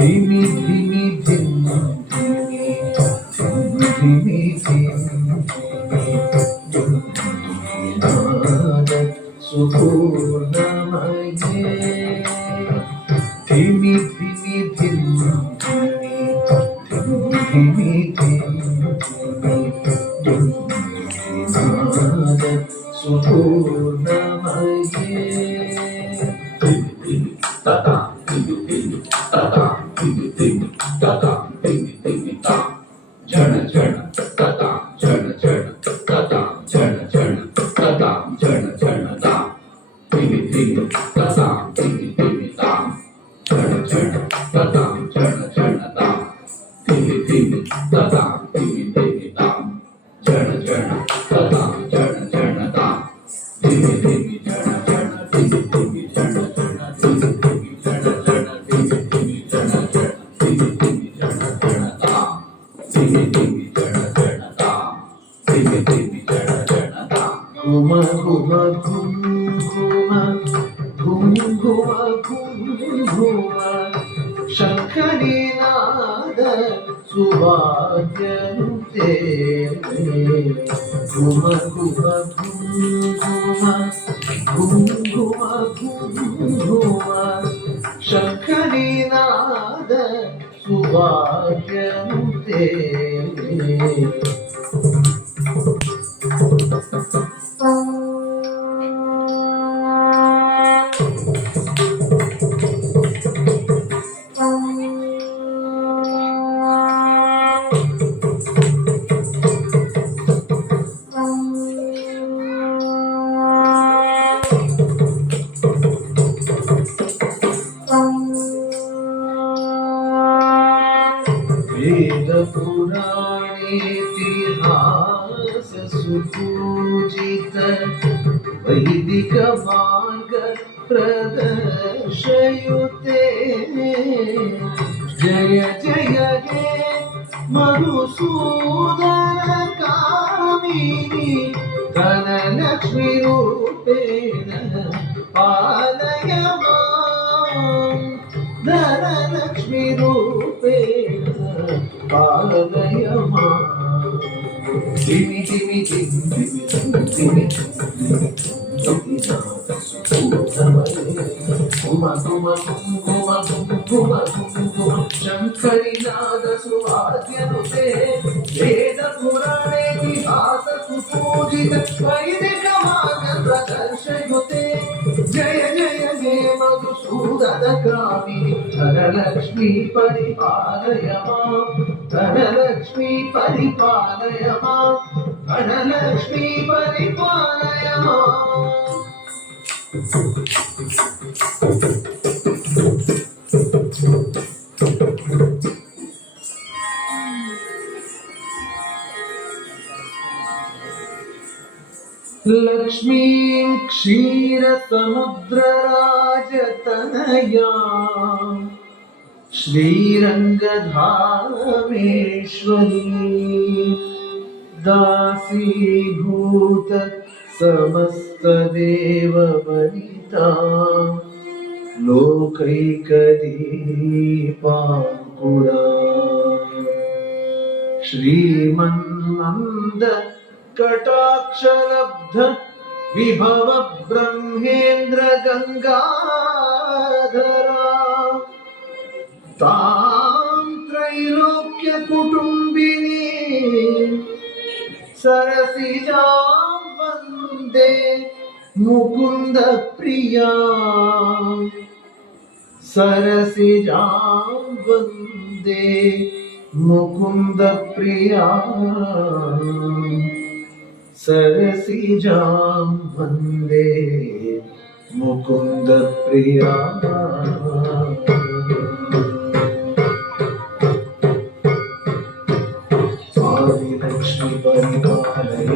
धिमि धिमि धिम धिमि नाद सुपूर्णमये धिमि धिमि धिम धिमि नाद सुपूर्णमये तथा तथा तथा तथा जन जन तथा जन जन तथा जन जन तथा जन जन ता तथा ता जन जन तथा जन जन ता तथा ता जन जन तथा जन जन ता घुम घुम घुम घुम घुम घुम घुम शंखनी नाद सुभाग्यनुते घुम घुम घुम घुम घुम घुम शंखनी नाद सुभाग्यनुते वेद पुराणेतिहास सुपूजित वैदिक मार्ग प्रदर्शयुते जय जय हे मधुसूदन कामिनी धनलक्ष्मी रूपेण पालय मां धनलक्ष्मी रूपेण पालय मां धिमि धिमि धिमि धिमि शंकरी नाद सुभाग्यनुते वेद पुराणे इतिहास सुपूजित वैदिक मार्ग प्रदर्शयुते जय जय हे मधुसूदन कामिनी धनलक्ष्मी परिपालय मां धनलक्ष्मी परिपालय मां धनलक्ष्मी परिपालय मां लक्ष्मीं क्षीरसमुद्रराजतनयां श्रीरङ्गधामेश्वरी दासीभूत समस्तदेववनितां लोकैकदीपाङ्कुरा श्रीमन्नन्द कटाक्षलब्ध विभव ब्रह्मेन्द्र गंगाधरा तां त्रैलोक्य कुटुंबिनी सरसिजां वन्दे मुकुंद प्रिया सरसिजां वन्दे मुकुंद प्रिया सरसिजां वन्दे मुकुंद प्रिया आदिलक्ष्मी परिपालय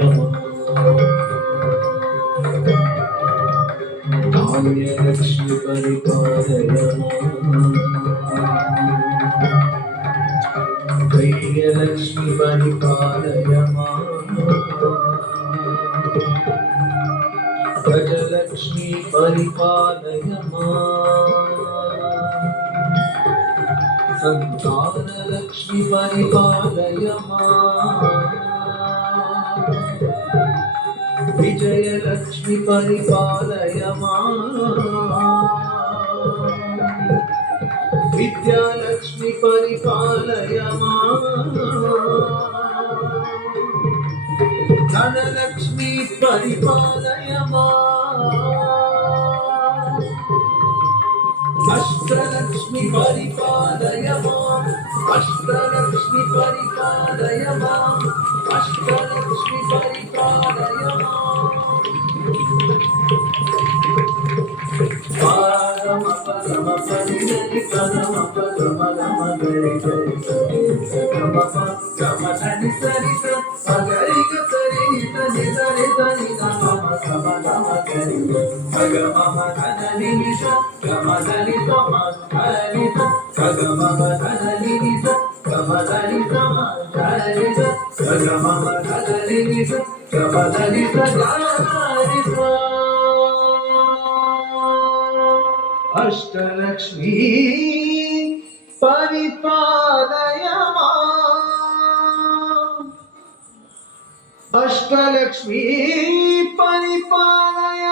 धान्यलक्ष्मी परिपालय धैर्यलक्ष्मी परिपालय गजलक्ष्मी परिपालय సంతానలక్ష్మి పరిపాలయ విజయలక్ష్మి పరిపాలయ విద్యాలక్ష్మి పరిపాలయ ధనలక్ష్మి పరిపాలయ అష్టలక్ష్మి పరిపాలయ అష్టలక్ష్మి పరిపాలయ అష్టలక్ష్మి పరిపాలయ పారమ పరమ పరిణతి పరమ పరమ రమ గరి గరి గమ గమ ధని సరి సరి సరి సరి సరి సరి గమ గమ గమ గరి గమ ధని నిష గమ ధని సమ ధని గమ ధని నిష గమ ధని సమ ధని గమ ధని నిష గమ ధని సరి అష్టలక్ష్మీ పరిపాలయ అష్టలక్ష్మీ పరిపాలయ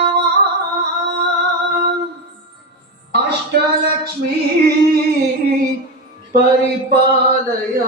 అష్టలక్ష్మీ పరిపాలయ